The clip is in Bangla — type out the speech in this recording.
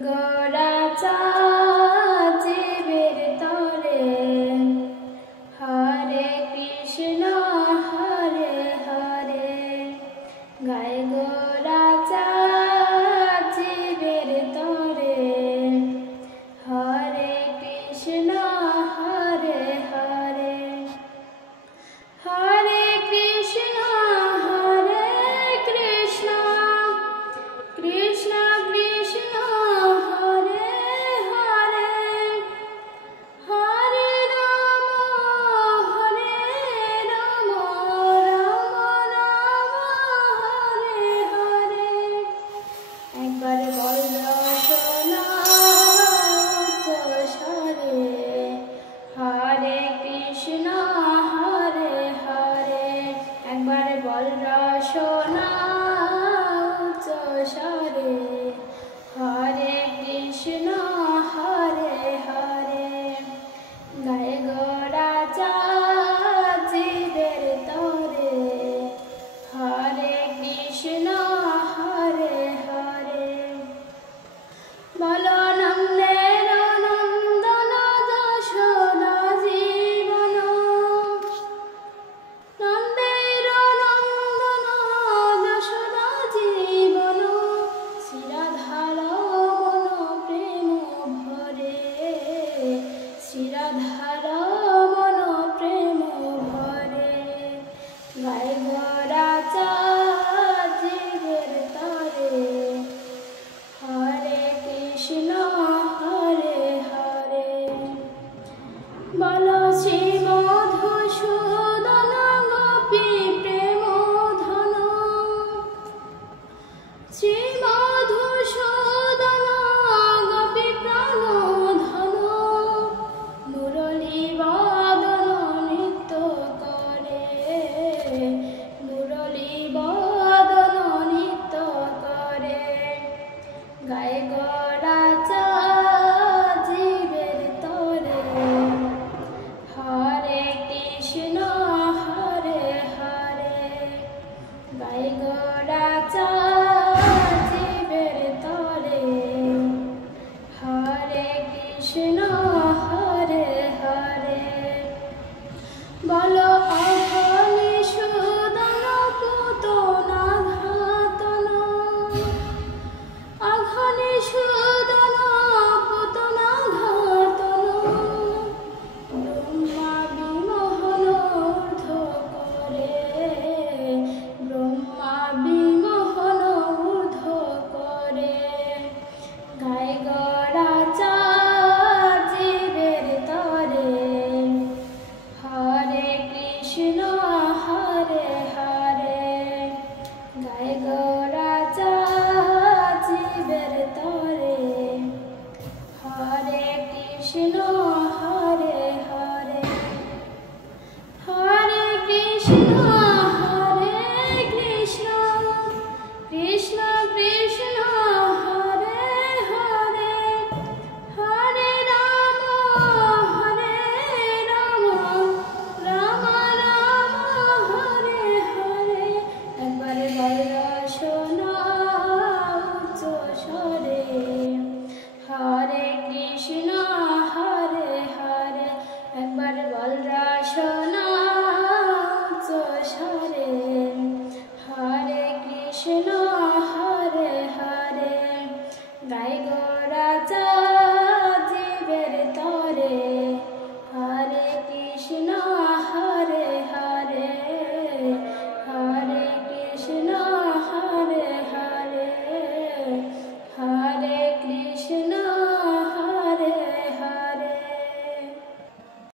গোরাচা জীবের তরে হরে কৃষ্ণ হরে হরে গায় গোরাচা জীবের তরে হরে কৃষ্ণ হরে হরে হরে কৃষ্ণ হরে কৃষ্ণ কৃষ্ণ কৃষ্ণ হরে হরে হরে রাম রাম রাম হরে হরে একবার বল শোনা স্বরে হরে কৃষ্ণ হরে হরে একবার বল শোনা স্বরে হরে কৃষ্ণ হরে হরে গায় গোরাচা জীবের তরে হরে কৃষ্ণ হরে হরে বলো নন্দের নন্দন যশোদা জীবন নন্দের নন্দন যশোদা জীবন শ্রীরাধার মন প্রেম ভরে শ্রীরাধার মন প্রেম ভরে গায় গোরাচা জীবের তরে হরে কৃষ্ণ হরে হরে বল শ্রী মধুসূদন গোপী প্রেম ধন শ্রী মধুসূদন গোপী প্রাণ ধন মুরলী বাদন নৃত্য করে মুরলী বাদন নৃত্য করে গায় গোরাচা জীবের তরে হরে কৃষ্ণ হরে হরে গায় গোরাচা জীবের তরে হরে কৃষ্ণ হরে হরে বলো অঘনি সুদন পুতনা ঘাতন অঘনি সুদন পুতনা ঘাতন ব্রহ্মা বিমোহন ঊর্ধ্ব করে ব্রহ্মা বিমোহন ঊর্ধ্ব করে গায় গোরাচা জীবের তরে হরে কৃষ্ণ হরে হরে গায় গোরাচা জীবের তরে হরে কৃষ্ণ হরে হরে হরে কৃষ্ণ হরে কৃষ্ণ কৃষ্ণ কৃষ্ণ হরে হরে হরে রাম রাম রাম হরে হরে একবারে বল শোনা উচ্চ স্বরে হরে কৃষ্ণ হরে হরে একবার বল শোনা উচ্চ স্বরে হরে কৃষ্ণ হরে হরে গায় গোরাচা জীবের তরে